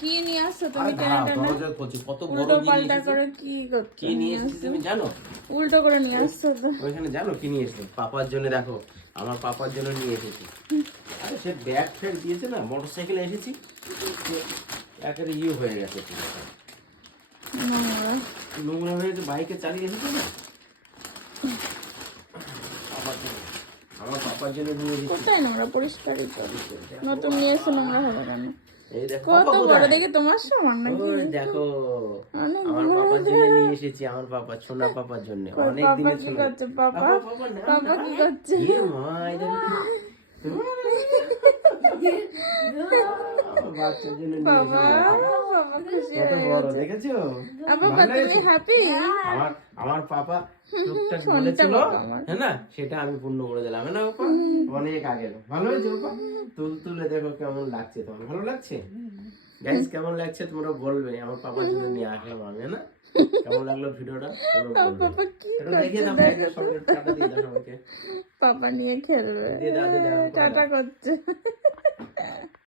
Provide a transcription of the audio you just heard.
কি নিয়ে আসছো তুমি? কত বড় উল্টো জিনিস পাল্টা এসেছে। করে কি করছো? কি নিয়ে এসেছি তুমি জানো? উল্টো করে নিয়ে আসছো তো। ওইখানে জানো কি নিয়ে এসেছি? পাপার জন্য দেখো, আমার পাপার জন্য নিয়ে এসেছি। আরে সে ব্যাগ ফ্যাগ দিয়েছে না, মোটরসাইকেলে এসেছি, সে একেবারে হয়ে গেছে পুরো। নোংরা। নোংরা হয়ে গেছে, বাইকে চালিয়ে এসেছে না। পাপার জন্য, আমার পাপার জন্য নিয়ে এসেছি। কোথায় নোংরা? পরিষ্কারই তো। নতুন নিয়ে এসে নোংরা হবে কেন? এই দেখো কত পাপা বড় কোথায়? দেখে তোমার সমান নাকি? ওই দেখো, অনেক আমার বড়। পাপার জন্য নিয়ে এসেছি, আমার পাপা, সোনা পাপার জন্য। কই অনেক পাপা দিনের কি ছোনা। করছে? পাপা পাপা কি করছে? এ মা, এটা আমার বাচ্চার জন্য নিয়ে বাবা এসেছি। বাবা খুশি কত হয়ে বড় গেছে। দেখেছো? আপা ভালো তুমি লেগেছে? হ্যাপি? আমার আমার পাপা টুকটাক শুনতে বলেছিল, বাবা আমার। হ্যাঁ না, সেটা আমি পূর্ণ করে দিলাম, হ্যাঁ না বাবা? অনেক আগে। ভালো হয়েছে বাবা? তুলে দেখো কেমন লাগছে তোমার, ভালো লাগছে? গাইস কেমন লাগছে তোমরা বলবে, আমার পাপার জন্য নিয়ে আসলাম আমি, হ্যাঁ না? কেমন লাগলো ভিডিওটা তোমরা বলবে। পাপা কি এটা করছে দেখিয়ে দাও, দেখো তো। সবাই টাটা দিয়ে দাও সবাইকে। পাপা নিয়ে খেলবে। দিয়ে দাও, দিয়ে দাও, টাটা করছে।